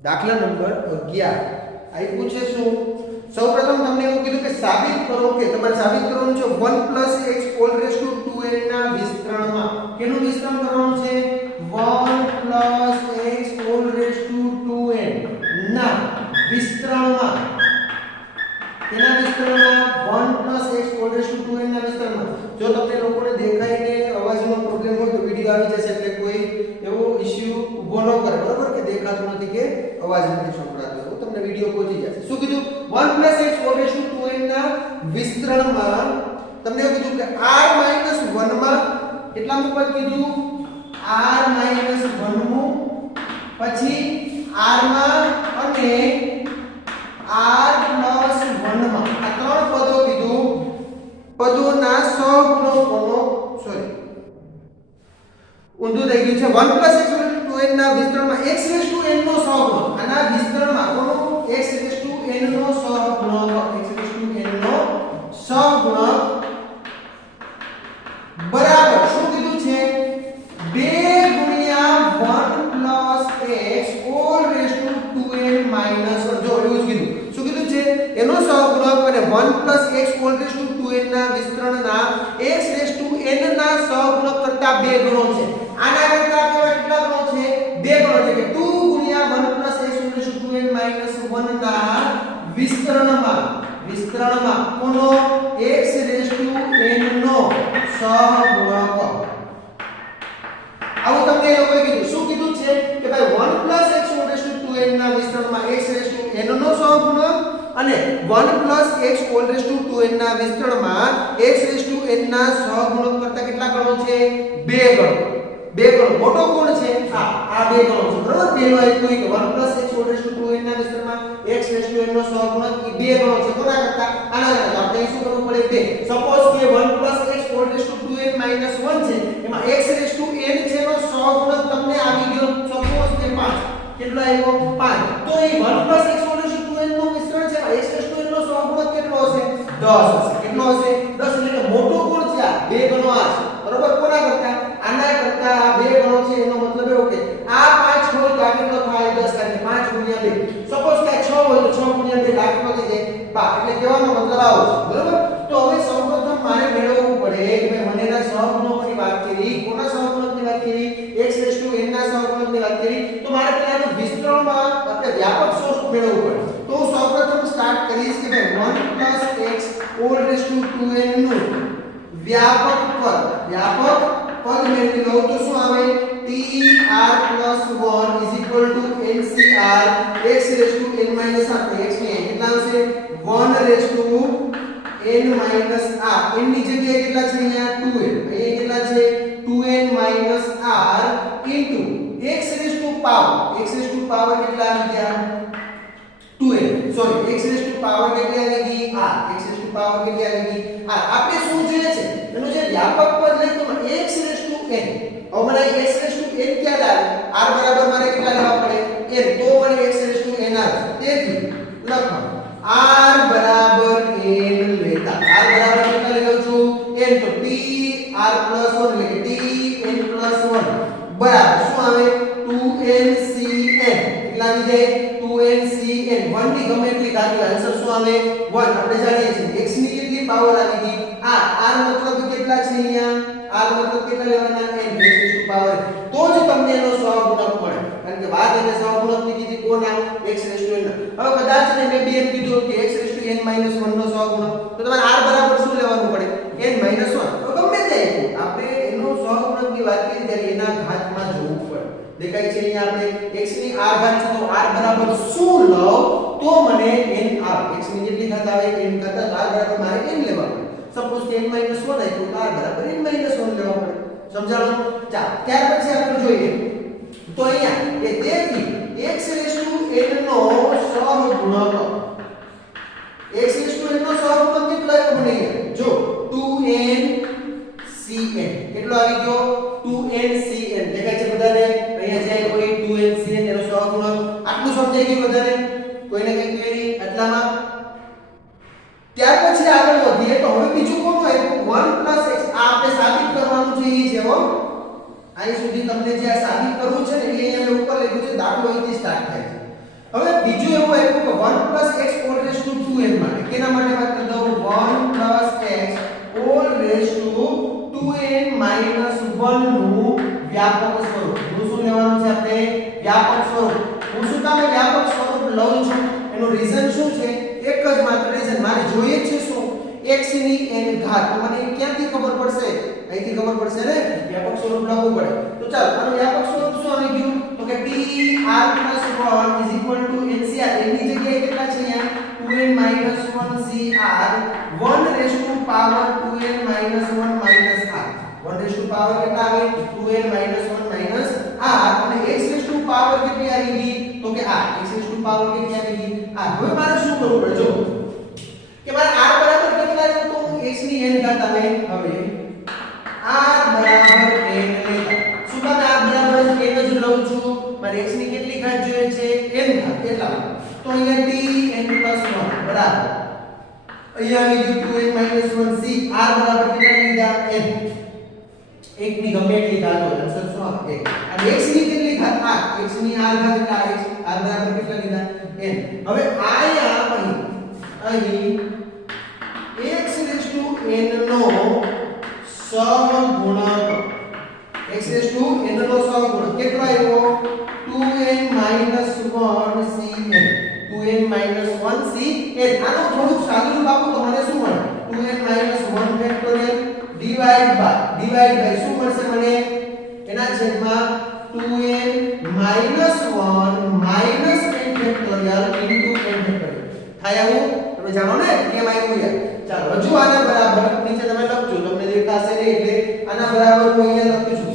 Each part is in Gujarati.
દાખલા નંબર 11 આઈ પૂછે શું સૌપ્રથમ તમને એવું કીધું કે સાબિત કરો કે તમારે સાબિત કરવાનું છે 1 x whole raise to 2n ના વિસ્તરણમાં કેનું વિસ્તરણ કરવાનું છે 1 x whole raise to 2n ના વિસ્તરણમાં કેના વિસ્તરણમાં 1 x whole raise to 2n ના વિસ્તરણમાં જો તમને લોકોને દેખાઈને અવાજનો પ્રોબ્લેમ હોય તો વિડિયો આવી જશે એટલે કોઈ એવો ઇશ્યુ ઊભો ન કરે બરાબર કે દેખાતું નથી કે અવાજ નથી સંભળાતો તો તમને વિડિયો પહોંચી જશે શું કીધું 1 x whole raise to 2n ના વિસ્તરણમાં તમને એવું કીધું કે r 1 માં કેટલામું પદ કીધું r 1 મું પછી r માં અને r + 1 માં આ ત્રણ પદો કીધું પદોના સહગુણકોનો સોરી ઊંધું થઈ ગયું છે 1 + x હોલ ટુ 2n ના વિસ્તરણમાં x રેઝ ટુ n નો સહગુણક આના વિસ્તરણમાં કોનો x રેઝ ટુ n નો સહગુણક x રેઝ ટુ n નો સહગુણક બરાબર શું કીધું છે 2 ગુણ્યા 1 + x whole raise to 2n - 1 જો એવું કીધું શું કીધું છે એનો સહગુણક અને 1 + x whole raise to 2n ના વિસ્તરણના x રેઝ ટુ n ના સહગુણક કરતા 2 ગણો છે આના કરતા કેવા કેટલા ગણો છે 2 ગણો છે કે 2 ગુણ્યા 1 + x whole raise to 2n - 1 ના વિસ્તરણમાં કોનો x રેઝ ટુ n નો સહગુણક આવું તમને એ લોકોએ કીધું શું કીધું છે કે ભાઈ 1 + x whole raise to 2n ના વિસ્તરણમાં x રેઝ ટુ n નો સહગુણક અને 1 + x whole raise to 2n ના વિસ્તરણમાં x રેઝ ટુ n ના સહગુણક કરતા કેટલા ગણો છે 2 ગણો 2 ગણો મોટો કોણ છે આ 2 ગણો છે બરાબર પહેલું આપ્યું કે 1 + x whole raise to 2n ના વિસ્તરણમાં x રેઝ ટુ n નો સહગુણક એ 2 ગણો છે કોના કરતા આના કરતા આપણે શું કરવું પડે 2 સપોઝ કે 1 + x whole raise to 2n - 1 છે એમાં x રેઝ ટુ n છે નો સહગુણક તમને આવી ગયો સપોઝ કે 5 કેટલો આવ્યો 5 તો એ 1 + x whole raise to 2n નું વિસ્તરણ છે એમાં x રેઝ ટુ n નો સહગુણક કેટલો હશે 10 હશે કેટલો હશે 10 એટલે કે મોટો કોણ છે આ 2 ગણો આ છે બરોબર કોના કરતા આના કરતા આ 2 ગણો છે એનો મતલબ એવો કે આ 5 હોય તો આ કેટલો થાય 10 કારણ કે 5 ગુણ્યા 2 સપોઝ કે 6 હોય તો 6 ગુણ્યા 2 લાખનો થઈ જાય 12 એટલે કહેવાનો મતલબ આવો છે બરોબર તો હવે સૌપ્રથમ મારે મેળવવું પડે કે ભાઈ મને એના સહગુણકોની વાત કરી કોના સહગુણકની વાત કરી x રેઝ ટુ n ના સહગુણકની વાત કરી તો મારે પહેલાનું વિસ્તરણમાં આપણે વ્યાપક સ્વરૂપ મેળવવું પડે તો હું સૌપ્રથમ સ્ટાર્ટ કરીશ કે ભાઈ 1 + x whole raise to 2n નું વ્યાપક પદ મેળવી લઉં તો શું આવે tr + 1 ncr x raise to n - r x ની કેટલા આવશે 1 raise to n - r n ની જગ્યાએ કેટલા છે અહીંયા 2n અહીંયા કેટલા છે 2n - r into x raise to power કેટલા આવી ગયા 2n sorry x raise to power કેટલી આવી ગઈ r x raise to power કેટલી આવી ગઈ r આપણે શું જોઈએ છે એનું જે વ્યાપક પદ લખ્યું x રેઝ ટુ n હવે મને x રેઝ ટુ n ક્યાં આવે r બરાબર મારે કેટલા લેવા પડે n તો મને x રેઝ ટુ n આવે તેથી લખો r બરાબર n લેતા r બરાબર કેટલા લઈ લઉં છું n તો t r + 1 એટલે કે t n + 1 બરાબર શું આવે 2ncn કેટલા આવી જાય 2ncn 1 ની ગમે એટલી ઘાત આન્સર શું આવે 1 આપણે જાણીએ છીએ x ની કેટલી પાવર આવી ગઈ r મતલબ કેટલા છે અહીંયા r મતલબ કેટલા લેવાના n x ની પાવર તો જ તમને એનો સહગુણક મળે કારણ કે વાત એને સહગુણક ની કીધી કોના x રેઝ ટુ n હવે કદાચ ને મેં બે એમ કીધું કે x રેઝ ટુ n - 1 નો સહગુણક તો તમારે r બરાબર શું લેવાનું પડે n - 1 તો ગમે તે આપણે એનો સહગુણકની વાત કરી ત્યારે એના ઘાતમાં જોવું પડે દેખાય છે અહીંયા આપણે x ની r ઘાત છે તો r બરાબર શું લઉં તો મને n આવે x ની કેટલી ઘાત આવે n કરતા r બરાબર મારે n લેવા પડે સપોઝ કે n - 1 આપ્યું તો r બરાબર n - 1 લેવા પડે સમજાણો ચાલ ત્યાર પછી આપણે જોઈએ તો અહીંયા એ તેથી x રેઝ ટુ n નો સહગુણક x રેઝ ટુ n નો સહગુણક કેટલો આવ્યો મને જો 2ncn કેટલો આવી ગયો 2ncn દેખાય છે બધાને અહીંયા જાય કોઈ 2ncn એનો સહગુણક આટલું સમજાઈ ગયું બધાને કોઈને કઈ ક્વેરી આટલામાં ત્યાર પછી આગળ વધીએ તો હવે બીજું કોણ હોય 1 + x આ આપણે સાબિત કરવાનું છે એ છે હો અહીં સુધી તમને જે આ સાબિત કરવું છે ને એ અહીંયા મેં ઉપર લખ્યું છે દાખલો અહીંથી સ્ટાર્ટ થાય છે હવે બીજું એવું આપ્યું કે 1 x all raised to 2n માટે કેના માટે વાત કરી દઉં 1 x all raised to 2n minus 1 નું વ્યાપક સ્વરૂપ હું શું લેવાનું છે આપણે વ્યાપક સ્વરૂપ હું શું કામ વ્યાપક સ્વરૂપ લઉં છું એનું રીઝન શું છે એક જ માત્ર રીઝન મારે જોઈએ છે શું x ની n ઘાત તો મને ક્યાંથી ખબર પડશે અહીંથી ખબર પડશે ને વ્યાપક સ્વરૂપ લાવવું પડે તો ચાલો આનું વ્યાપક સ્વરૂપ શું આવી ગયું તો કે t r + 1 ncr એની જગ્યાએ કેટલા છે અહીંયા 2n - 1 cr 1 raised to power 2n - 1 minus r 1 raised to power કેટલા આવે 2n - 1 - r અને x raised to power કેટલી આવી ગઈ તો કે r x raised to power કેટલી આવી ગઈ r હવે મારે શું કરવું પડે જો કે મારે r બરાબર કેટલા છે તો x ની n ઘાત આવે હવે r બરાબર n લેતા શું કામ r બરાબર n જ લઉં છું મારે x ની કેટલી ઘાત જોઈએ છે n ઘાત એટલા તો અહીંયા t n + 1 બરાબર અહીંયા આવી ગયું 2n - 1 c r બરાબર કેટલા લીધા n એક ની ગમે એટલી ઘાત હોય આન્સર શું આવે અને x ની કેટલી ઘાત r x ની r ઘાત એટલા x r બરાબર કેટલા લીધા n હવે આયા અહીં x raised to n નો સહગુણક x raised to n નો સહગુણક કેટલો આવ્યો 2n - 1 cn 2n - 1 cn આનો થોડું સાદું બાપુ તો મને શું મળે 2n - 1 ફેક્ટોરિયલ ડિવાઇડ બાય શું મળશે મને એના છેદમાં 2n - 1 n factorial into n factorial થાય આવું તમે જાણો ને કેમ આવ્યું યાર ચાલો હજુ આના બરાબર નીચે તમે લખજો તમને દેખાશે નહીં એટલે આના બરાબર હું અહીંયા લખું છું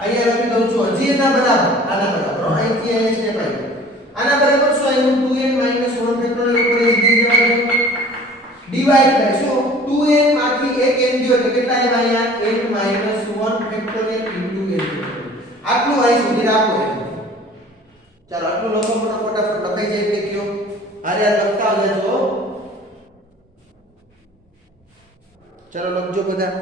અહીંયા લખી દઉં છું હજી આના બરાબર અહીંથી અહીંયા સ્ટેપ આવ્યો આના બરાબર શું આવ્યું 2n - 1 ફેક્ટોરિયલ ઉપર એ ડિવાઇડ બાય શું 2n માંથી એક n ગયો એટલે કેટલા આવ્યા અહીંયા n - 1 ફેક્ટોરિયલ into n આટલું અહીં સુધી રાખો ચાલો આટલું લખો ફટાફટ લખાઈ જાય એટલે કયો અરે લખતા જજો ચાલો લખજો બધા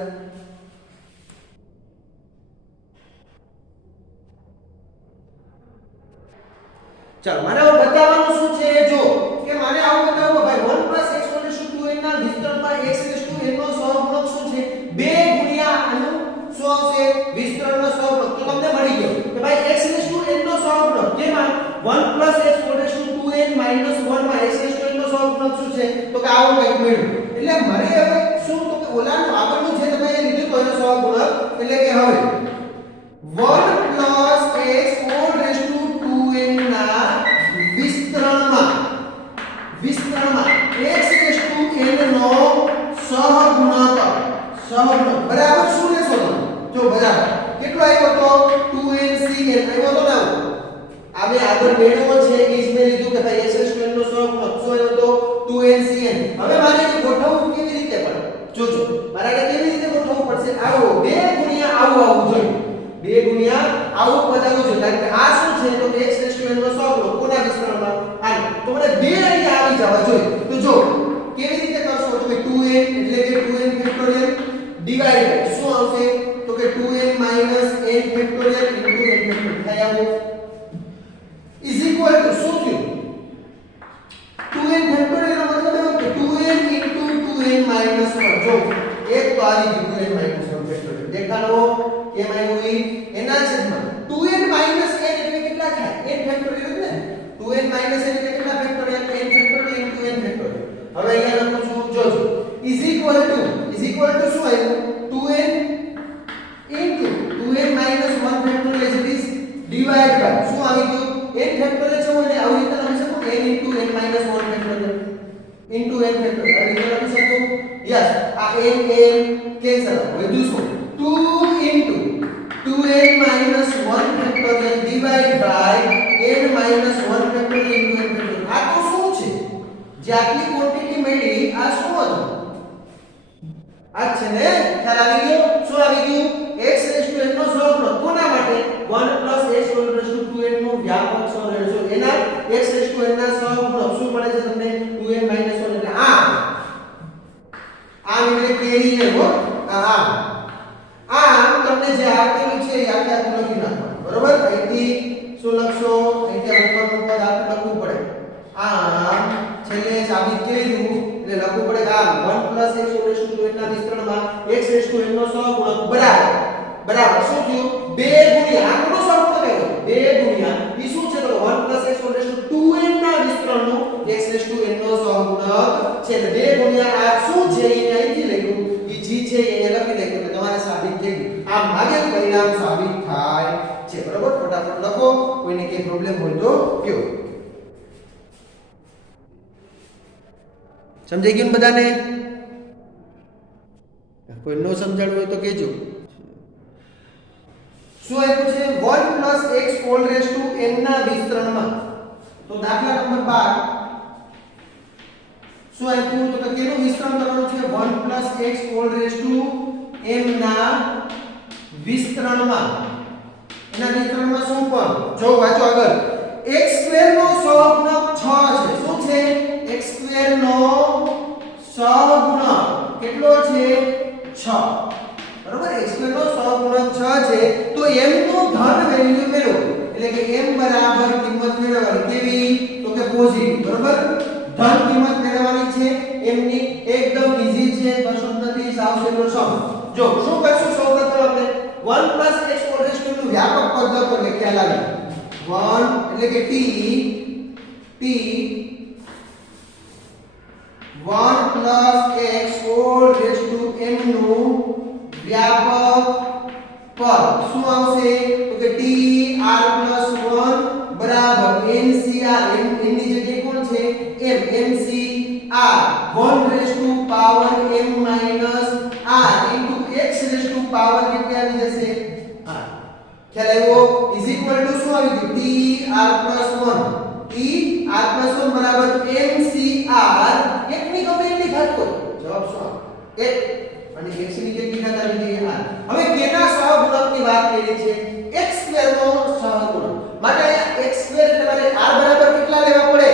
ચાલો મારે હવે બતાવવાનું શું છે જો કે મારે આવું બતાવો ભાઈ 1 + x all raised to 2n ના વિસ્તરણમાં x raised to n નો સહગુણક શું છે 2 ગુણ્યા આનું શું આવશે વિસ્તરણનો સહગુણક તો તમને મળી ગયો કે ભાઈ x raised to n નો સહગુણક જેમાં 1 + x all raised to 2n - 1 માં x raised to n નો સહગુણક શું છે તો કે આવું કંઈક મળ્યું એટલે મારે હવે શું તો કે ઓલાનું આગળનું જે તમે અહીં લીધું તો એનો સહગુણક એટલે કે હવે 1 + x all raised to 2n ના વિસ્તરણમાં x raised to n નો સહગુણક બરાબર શું લેશો તમે જો બરાબર કેટલો આવ્યો તો 2ncn આવ્યો તો ને આપણે આગળ મેળવો છે ઈજ મે લીધું કે ભાઈ x raised to n નો સહગુણક શું આવ્યો તો 2ncn હવે મારે એ ગોઠવવું કેવી રીતે પડે જોજો મારે કેવી રીતે ગોઠવવું પડશે આવો 2 ગુણ્યા આવું જોઈએ 2 ગુણ્યા આવું પદ આવવું જોઈએ કારણ કે આ શું છે તો x raised to n નો સહગુણક કોના વિસ્તરણમાં હાલ તો મને 2 અહીંયા આવી જવા જોઈએ તો જો કેવી રીતે કરશો તો કે 2n એટલે કે 2n ફેક્ટોરિયલ ડિવાઇડ બાય શું આવશે તો કે 2n - n factorial into n factorial થાય આવું ઇઝ ઇક્વલ ટુ શું થયું 2n ફેક્ટોરિયલ નો મતલબ એવો કે 2n into 2n - 1 જો એક તો આવી ગયું 2n - 1 ફેક્ટોરિયલ દેખાડો કેમ આવ્યું ઈ એના છેદમાં 2n - n એટલે કેટલા થાય n ફેક્ટોરિયલ ને 2n - n એટલે કેટલા factorial n factorial into n factorial હવે અહીંયા લખું છું જોજો ઇઝ ઇક્વલ ટુ શું આવ્યું 2n into 2n - 1 factorial is it divide by શું આવી ગયું n ફેક્ટોરિયલ છે એટલે આવી રીતે લખી શકો n into n - 1 factorial into n factorial આવી રીતે લખી શકો યસ આ n કેન્સલ વધુ શું 2 into 2n - 1 factorial divide by n - 1 factorial into n factorial આ તો શું છે જે આટલી ક્વોન્ટિટી મળી આ શું હતું આ છે ને ખ્યાલ આવી ગયો શું આવી ગયું x raised to n નો સહગુણક કોના માટે 1 + x all raised to 2n નો વ્યાપક સહગુણક એના x raised to n ના સહગુણક શું મળે છે તમને 2n - 1 એટલે આ એટલે કેરી ને હો આ તમને જે આપેલું છે એ આખે આખું લખી નાખો બરોબર અહીંથી શું લખશો અહીંથી n નો સહગુણક બરાબર બરાબર શું થયું 2 ગુણ્યા આ કોનો સહગુણક આવ્યો 2 ગુણ્યા ઈ શું છે તો 1 x whole raise two 2n ના વિસ્તરણનું x રેસ ટુ n નો સહગુણક છે એટલે 2 ગુણ્યા આ શું છે એ અહીંથી લખ્યું ઈ g છે એ લખી નાખ્યું એટલે તમારે સાબિત થઈ ગયું આ ભાગેલ પરિણામ સાબિત થાય છે બરાબર ફટાફટ લખો કોઈને કઈ પ્રોબ્લેમ હોય તો કયો સમજાઈ ગયું બધાને કોઈ નો સમજાણું હોય તો કહેજો શું આપ્યું છે 1 x whole raise to n ના વિસ્તરણમાં તો દાખલા નંબર 12 શું આપ્યું તો કેનું વિસ્તરણ કરવાનું છે 1 x whole raise to m ના વિસ્તરણમાં એના વિસ્તરણમાં શું પણ જો વાંચો આગળ x² નો સહગુણક 6 છે શું છે x² નો સહગુણક કેટલો છે 6 બરોબર x² નો સહગુણક 6 છે તો m નું ધન વેલ્યુ મેળવો એટલે કે m બરાબર કિંમત મેળવવાની કેવી તો કે પોઝિટિવ બરોબર ધન કિંમત મેળવવાની છે m ની એકદમ ઈઝી છે કશું નથી સાવ સહેલો સમ જો શું કરશું સૌપ્રથમ આપણે 1 x હોલ રેસ ટુ નું વ્યાપક પદ લખો એટલે ખ્યાલ આવે 1 એટલે કે t 1 x whole raise to n નું વ્યાપક પદ શું આવશે તો કે t r + 1 બરાબર ncr n ની જગ્યાએ કોણ છે m ncr 1 raise to power m minus r into x raise to power કેટલી આવી જશે r ખ્યાલ આવ્યો ઇઝ ઇક્વલ ટુ શું આવી ગયું t r + 1 t r + 1 બરાબર ncr એકની ગમે એટલી ઘાત કરો જવાબ શું આવે 1 અને x ની કેટલી ઘાત આવી ગઈ r હવે કેના સહગુણકની વાત કરી છે x² નો સહગુણક માટે અહીંયા x² એટલે મારે r બરાબર કેટલા લેવા પડે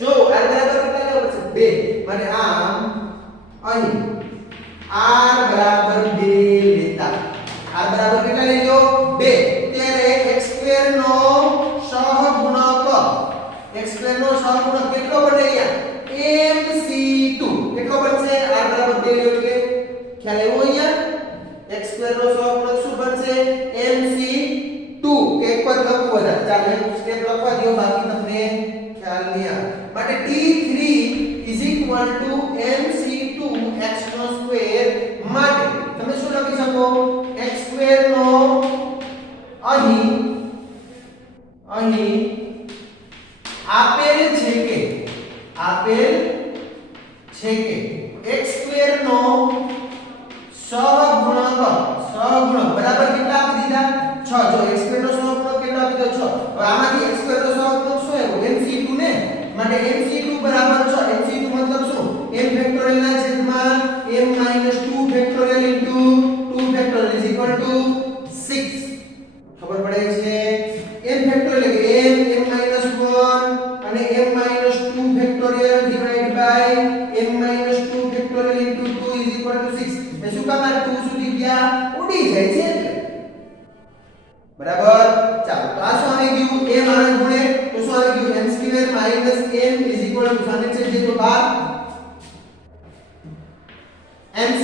જો r બરાબર કેટલા લેવા પડશે 2 માટે આમ અહીં r બરાબર 2 લેતા r બરાબર કેટલા લેજો 2 ત્યારે x² નો સહગુણક x² નો સહગુણક કેટલો બને અહીંયા mc2 કેટલો બનશે r બરાબર 2 લ્યો એટલે ખ્યાલ આવ્યો અહીંયા x² નો સહગુણક શું બનશે mc2 કે એક પર લખવું વધારે ચાલો એક સ્ટેપ લખવા દો બાકી તમને ખ્યાલ નહીં આવે માટે t3 mc2 x2 માટે તમે શું લખી શકો x² નો અહીં આપેલ છે કે x² નો સહગુણક બરાબર કેટલા આપી દીધા 6 જો x² નો સહગુણક કેટલો આપી દો 6 હવે આમાંથી x² નો સહગુણક શું આવ્યો mc2 ને માટે mc2 બરાબર 6 mc2 મતલબ શું m ફેક્ટોરિયલ ના છેદમાં m - 2 factorial into 2 factorial is equal to 6 ખબર પડે છે m ફેક્ટોરિયલ એટલે m m - 1 અને m - 2 factorial divide by m - 2 factorial into 2 is equal to 6 એ શું કામ આ 2 સુધી ગયા ઉડી જાય છે એટલે બરાબર ચાલો તો આ શું આવી ગયું m આને ગુણે તો શું આવી ગયું m² - m is equal to સાને છે જે તો 12 m² -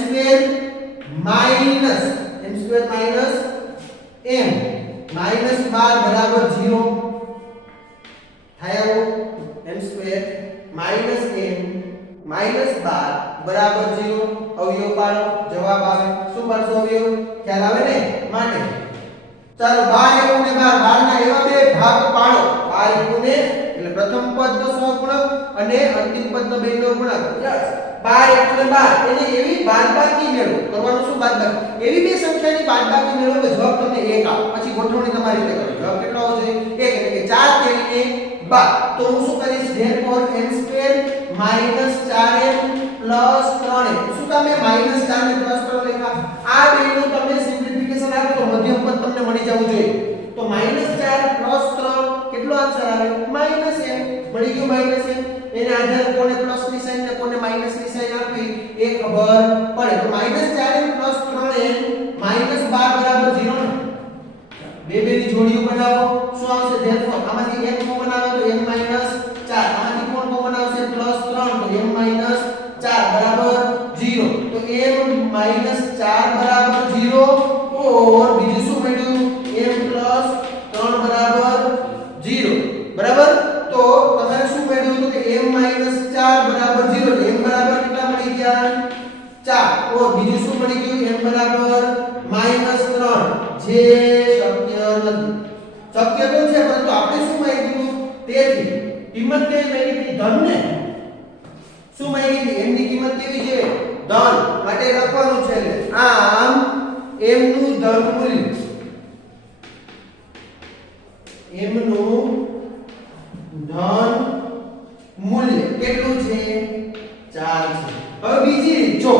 m -12 બરાબર 0 થાય આવો m² - m -12 બરાબર 0 અવયવ પાડો જવાબ આવે શું પાડશો અવયવ ખ્યાલ આવે ને માટે ચાલો 12 * 12 ના એવા બે ભાગ પાડો 12 ને એટલે પ્રથમ પદનો સહગુણક અને અંતિમ પદનો બેનો ગુણક યસ 12 * 12 એને એવી બાદબાકી મેળવો કરવાનું શું બાદબાકી એવી બે સંખ્યાની બાદબાકી મેળવો કે જવાબ તમને 1 આવે પછી ગોઠવણી તમારી રીતે કરવી જવાબ કેટલો આવશે 1 એટલે કે 4 તેરીને 12 તો હું શું કરીશ therefore m² - 4m + 3m શું કામ મેં -4 ને +3 લખ્યા આ બેનું તમે સિમ્પ્લિફિકેશન આપો તો મધ્યમ પદ તમને મળી જવું જોઈએ તો -4 + 3 કેટલો આન્સર આવે -m મળી ગયું -m એને આધારે કોને પ્લસ ની સાઈન ને કોને માઈનસ ની સાઈન આપી એ ખબર પડે તો -4m + 3m -12 બરાબર 0 ને બે ની જોડીઓ બનાવો શું આવશે therefore આમાંથી એક કોમન આવે તો m - 4 આમાંથી કોણ કોમન આવશે +3 તો m - 4 બરાબર 0 તો m - 4 શક્ય તો છે પરંતુ આપણે શું માંગ્યું હતું તેથી કિંમત કેવી માંગી હતી ધન ને શું માંગી હતી m ની કિંમત કેવી છે ધન માટે લખવાનું છે આમ m નું ધન મૂલ્ય m નું ધન મૂલ્ય કેટલું છે 4 છે હવે બીજી રીત જો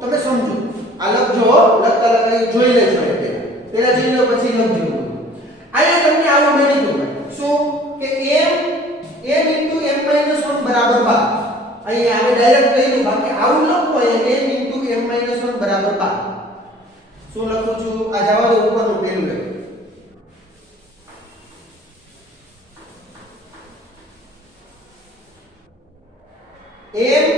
તમે સમજો આ લખજો લખતા લખતા જોઈ લેજો એટલે પેલા જોઈ લો પછી લખજો આયા તમને આવું મળી ગયું શું કે m m - 1 બરાબર 12 અહીંયા આપણે ડાયરેક્ટ કહી બાકી આવું લખો અહીંયા m - 1 બરાબર 12 શું લખું છું આ જવાબ ઉપરનું પેલું લખો m -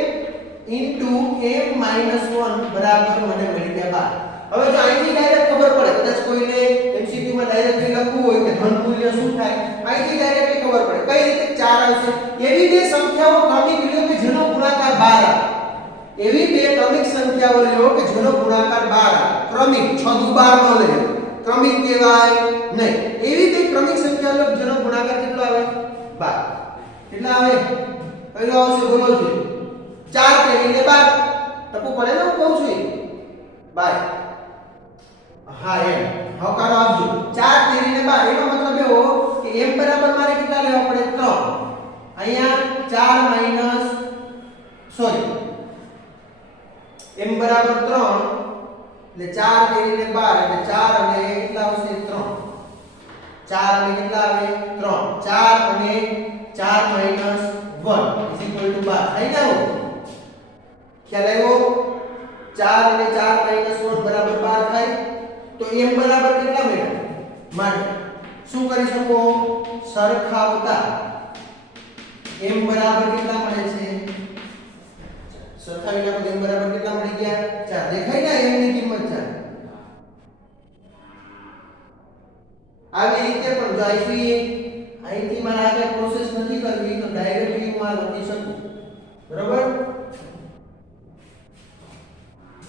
1 બરાબર મને મળી ગયા 12 હવે જો અહીંથી ડાયરેક્ટ ખબર પડે કદાચ કોઈને MCQ માં ડાયરેક્ટ લખવું હોય કે ધન મૂલ્ય શું થાય અહીંથી ડાયરેક્ટ ખબર પડે કઈ રીતે 4 આવશે એવી બે સંખ્યાઓ ક્રમિક લ્યો કે જેનો ગુણાકાર 12 આવે એવી બે ક્રમિક સંખ્યાઓ લ્યો કે જેનો ગુણાકાર 12 આવે ક્રમિક 6 દુ 12 ન લે ક્રમિક કહેવાય નહીં એવી બે ક્રમિક સંખ્યાઓ લ્યો જેનો ગુણાકાર કેટલો આવે 12 કેટલા આવે કયો આવશે બોલો છે 4 તેરીને 12 ટપુ પડે ને હું કહું છું 12 હા એમ હકારો આપજો 4 તેરીને 12 એનો મતલબ એવો કે m બરાબર મારે કેટલા લેવા પડે 3 અહીંયા 4 માઈનસ સોરી m બરાબર 3 એટલે 4 તેરીને 12 એટલે 4 અને કેટલા આવશે 3 4 અને કેટલા આવે 3 4 અને 4 માઈનસ 1 12 થઈ જાવ ખ્યાલ આવ્યો 4 અને 4 માઈનસ 1 બરાબર 12 થાય તો m બરાબર કેટલા મળ્યા માટે શું કરી શકો સરખાવતા m બરાબર કેટલા મળે છે સરખાવીને m બરાબર કેટલા મળી ગયા 4 દેખાય ને m ની કિંમત 4 આવી રીતે પણ જો અહીંથી મારે આગળ પ્રોસેસ નથી કરવી તો ડાયરેક્ટલી હું આ લખી શકું બરોબર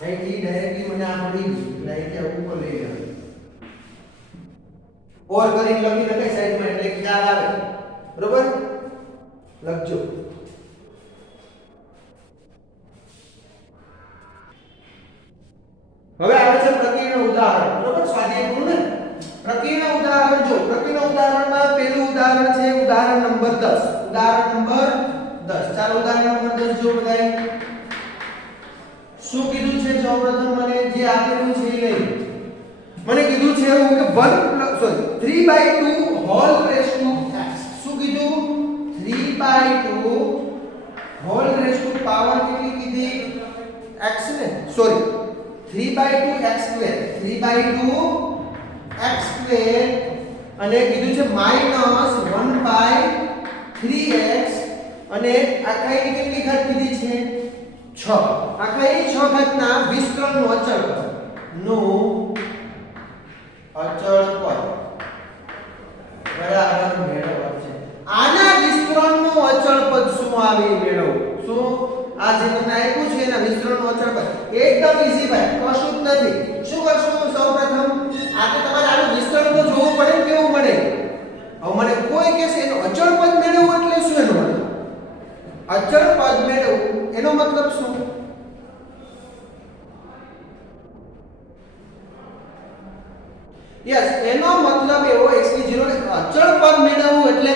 અહીંથી ડાયરેક્ટલી મને આ મળી એટલે અહીંથી ઉપર લઈ લેવાનું ઓર કરીને લખી લખાય સાઈડમાં એટલે ખ્યાલ આવે બરોબર લખજો હવે આવે છે પ્રક્રિયાનું ઉદાહરણ બરોબર સ્વાધ્યાયપૂર્ણ ને પ્રક્રિયાનું ઉદાહરણ જો પ્રક્રિયાના ઉદાહરણમાં પહેલું ઉદાહરણ છે ઉદાહરણ નંબર 10 ઉદાહરણ નંબર 10 ચાલો ઉદાહરણ નંબર 10 જો બધાય શું કીધું છે સૌપ્રથમ મને જે આપેલું છે એ લઈ મને કીધું છે એવું કે 3/2 હોલ રેસ ટુ x શું કીધું 3/2 હોલ રેસ ટુ પાવર કેટલી કીધી x ને sorry 3/2 x square 3/2 x square અને કીધું છે -1/3x અને આખાઈની કેટલી ઘાત કીધી છે 6 આખાઈની 6 ઘાતના વિસ્તરણનું અચળ પદ બરાબર મેળવવા છે આના વિસ્તરણનું અચળ પદ શું આવે મેળવો શું આ જે તમને આપ્યું છે એના વિસ્તરણનું અચળ પદ એકદમ ઈઝી ભાઈ કશું જ નથી શું કરશું સૌપ્રથમ આ તો તમારે આનું વિસ્તરણ તો જોવું પડે કેવું મળે હવે મને કોઈ કહેશે એનો અચળ પદ મેળવવું એટલે શું એનો મતલબ અચળ પદ મેળવવું એનો મતલબ શું યસ એનો મતલબ એવો x ની 0 ને અચળ પદ મેળવવું એટલે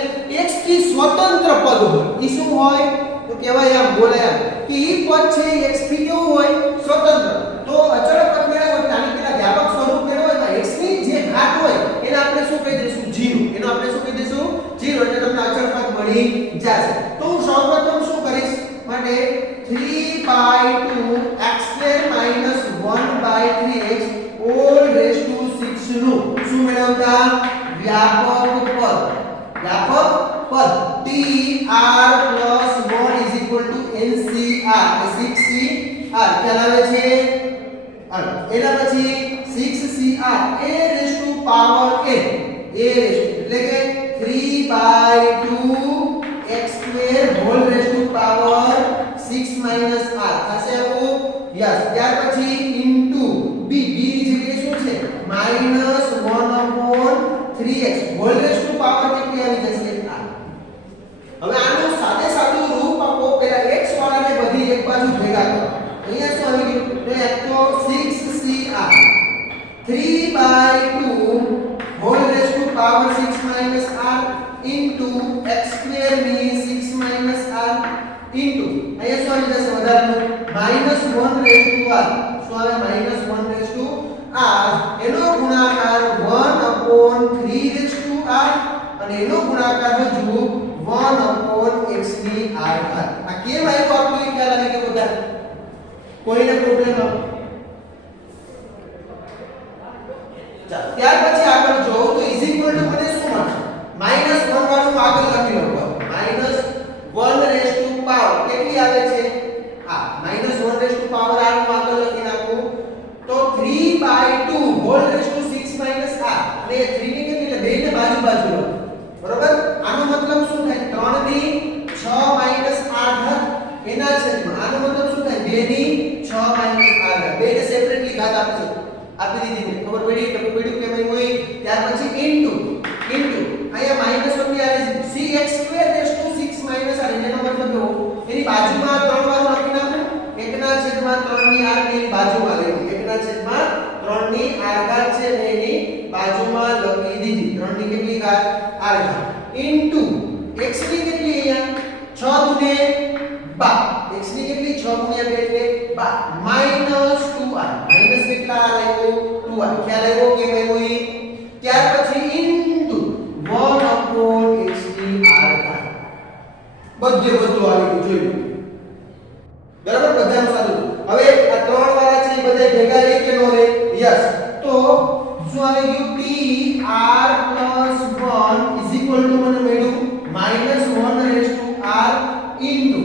x થી સ્વતંત્ર પદ હોય ઈ શું હોય તો કહેવાય આમ બોલાય આમ કે ઈ પદ છે x થી કેવું હોય સ્વતંત્ર તો અચળ પદ મેળવવું એટલે આની પેલા વ્યાપક સ્વરૂપ મેળવવું હોય x ની જે ઘાત હોય એને આપણે શું કહી દઈશું 0 એનો આપણે શું કહી દઈશું 0 એટલે તમને અચળ પદ મળી જશે તો હું સૌપ્રથમ શું કરીશ માટે 3/2 x² - 1/3x all raised to 6 નું શું મેળવતા વ્યાપક પદ TR + 1 NCR 6CR ખ્યાલ આવે છે એના પછી 6CR a raised to power n એટલે કે 3/2 x² whole raised to power 6 - r થશે આવું યસ ત્યાર પછી ઇન્ટુ b ની જગ્યાએ શું છે -1/3x whole power 6 minus r into x square means 6 minus r into અહીંયા શું આવી જશે વધારાનું -1 raised to r શું આવે -1 raised to r એનો ગુણાકાર 1 upon 3 raised to r અને એનો ગુણાકાર હજુ 1 upon x ની r ઘાત આ કેમ આવ્યો આપણને ખ્યાલ આવે કે બધા કોઈને પ્રોબ્લેમ આવે ચાલો ત્યાર પછી આગળ જો તો ઇઝ ઇક્વલ ટુ મને શું મળશે -1 વાળું આગળ લખી લઉં -1 રેઝ ટુ પાવર કેટલી આવે છે આ -1 રેઝ ટુ પાવર r નું આગળ લખી નાખું તો 3/2 હોલ રેઝ ટુ 6 r અને 3 ની કેટલી એટલે બે ને બાજુ બાજુ લો બરોબર આનો મતલબ શું થાય 3 ની 6 r ઘાત એના છેદમાં આનો મતલબ શું થાય 2 ની 6 r ઘાત બે ને સેપરેટલી ઘાત આપી દીધી ખબર પડી કે પડ્યું કે ભાઈ કોઈ ત્યાર પછી ઇન્ટુ અહીંયા -1 ની આવે છે cx² r એનો મતલબ એની બાજુમાં 3 વાર લખી નાખો 1/3 ની r ની બાજુમાં લેવું 1/3 ની r ઘાત છે ને એની બાજુમાં લખી દીધી 3 ની કેટલી ઘાત r ઘાત ઇન્ટુ x ની કેટલી અહીંયા 6 ગુણે 12 x ની કેટલી 6 ગુણ્યા 2 એટલે 12 -2r માઈનસ કેટલા r આવ્યો 2r ખ્યાલ આવ્યો કે ભાઈ ત્યાર પછી ઇન્ટુ 1 upon x ની r ઘાત બધું આવી ગયું જોયું બરાબર બધાનું સારું હવે આ ત્રણ વાળા છે એ બધા ભેગા રહે કે નો રહે યસ તો શું આવી ગયું p r + 1 = મને મળ્યું -1 રેઝ ટુ r ઇન્ટુ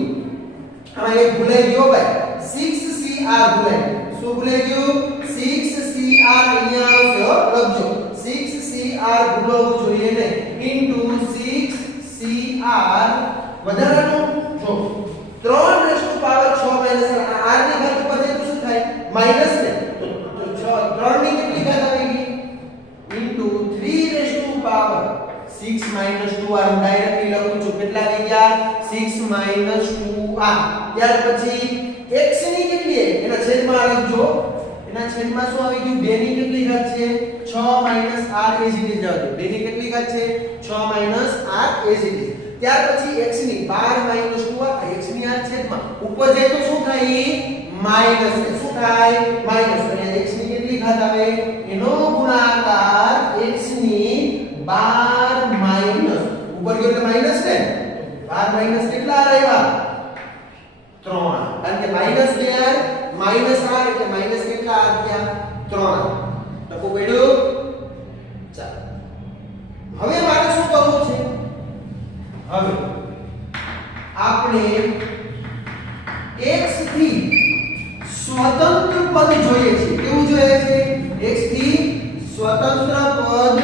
આમાં એક ભૂલાઈ ગયો ભાઈ 6cr ભૂલાઈ શું ભૂલાઈ ગયું 6cr અહીંયા આવશે લખજો 6cr ભૂલવું જોઈએ ને ઇન્ટુ 6cr વધારાનું જો 3 રેઝ ટુ પાવર 6 r ની ઘાત ઉપર જાય તો શું થાય માઈનસ ને તો 3 ની કેટલી ઘાત આવી ગઈ into 3 rays to power 6 2r હું ડાયરેક્ટલી લખું છું કેટલા આવી ગયા 6 2r ત્યાર પછી x ની કેટલી એના છેદમાં લખજો એના છેદમાં શું આવી ગયું 2 ની કેટલી ઘાત છે 6 r as it is જવા દો 2 ની કેટલી ઘાત છે 6 r as it is ત્યાર પછી x ની 12 2r x ની આ છેદમાં ઉપર જાય તો શું થાય માઈનસ શું થાય માઈનસ અને x ની કેટલી ઘાત આવે એનો ગુણાકાર x ની 12 માઈનસ ઉપર ગયો એટલે માઈનસ ને 12 માઈનસ કેટલા આવ્યા 3 કારણ કે માઈનસ 2r માઈનસ r એટલે માઈનસ કેટલા r થયા 3 લખો બેડું ચાલો હવે મારે શું કરવું છે હવે આપણે x થી સ્વતંત્ર પદ જોઈએ છે કેવું જોઈએ છે x થી સ્વતંત્ર પદ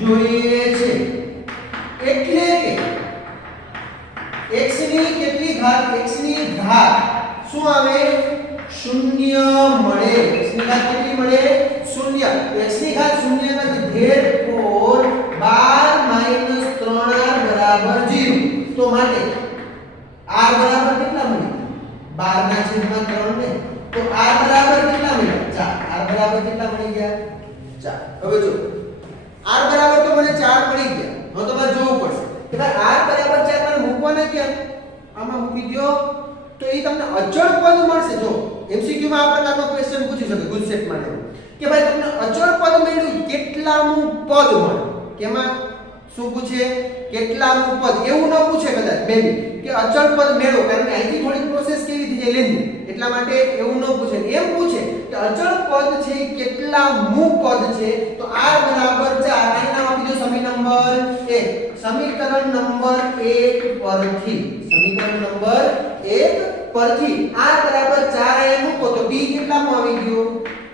જોઈએ છે એટલે કે x ની કેટલી ઘાત x ની ઘાત શું આવે 0 મળે x ની ઘાત કેટલી મળે 0 તો x ની ઘાત 0 નથી therefore 12 3r બરાબર 0 તો માટે r બરાબર કેટલા મળે 12 ના છેદમાં 3 ને તો r બરાબર કેટલા મળ્યા 4 r બરાબર કેટલા મળી ગયા 4 હવે જો r બરાબર તો મને 4 મળી ગયા હવે તમારે જોવું પડશે કે ભાઈ r બરાબર 4 મને મૂકવાના ક્યાં આમાં મૂકી દો તો એ તમને અચળ પદ મળશે જો MCQ માં આ પ્રકારનો ક્વેશ્ચન પૂછી શકે ગુજસેટ માટે કે ભાઈ તમને અચળ પદ મળ્યું કેટલામું પદ મળે કેમાં શું પૂછે કેટલામું પદ એવું ન પૂછે કદાચ બેબી કે અચળ પદ મેળવો કારણ કે અહીંથી થોડી પ્રોસેસ કેવી થઈ જાય લેંધી એટલા માટે એવું ન પૂછે એમ પૂછે કે અચળ પદ છે કેટલામું પદ છે તો r બરાબર 4 આનું નામ આપી દો સમીકરણ નંબર 1 સમીકરણ નંબર 1 પરથી સમીકરણ નંબર 1 પરથી r બરાબર 4 એ મૂકો તો b કેટલામાં આવી ગયો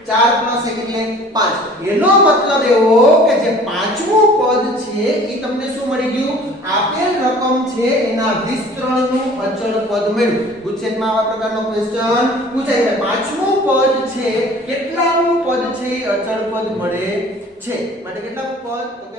4 + 1 એટલે 5 એનો મતલબ એવો કે જે પાંચમું પદ છે એ તમને શું મળી ગયું આપેલ રકમ છે એના વિસ્તરણનું અચળ પદ મળ્યું ગુજસેટમાં આવા પ્રકારનો ક્વેશ્ચન પૂછાય છે પાંચમું પદ છે કેટલામું પદ છે એ અચળ પદ મળે છે માટે કેટલામું પદ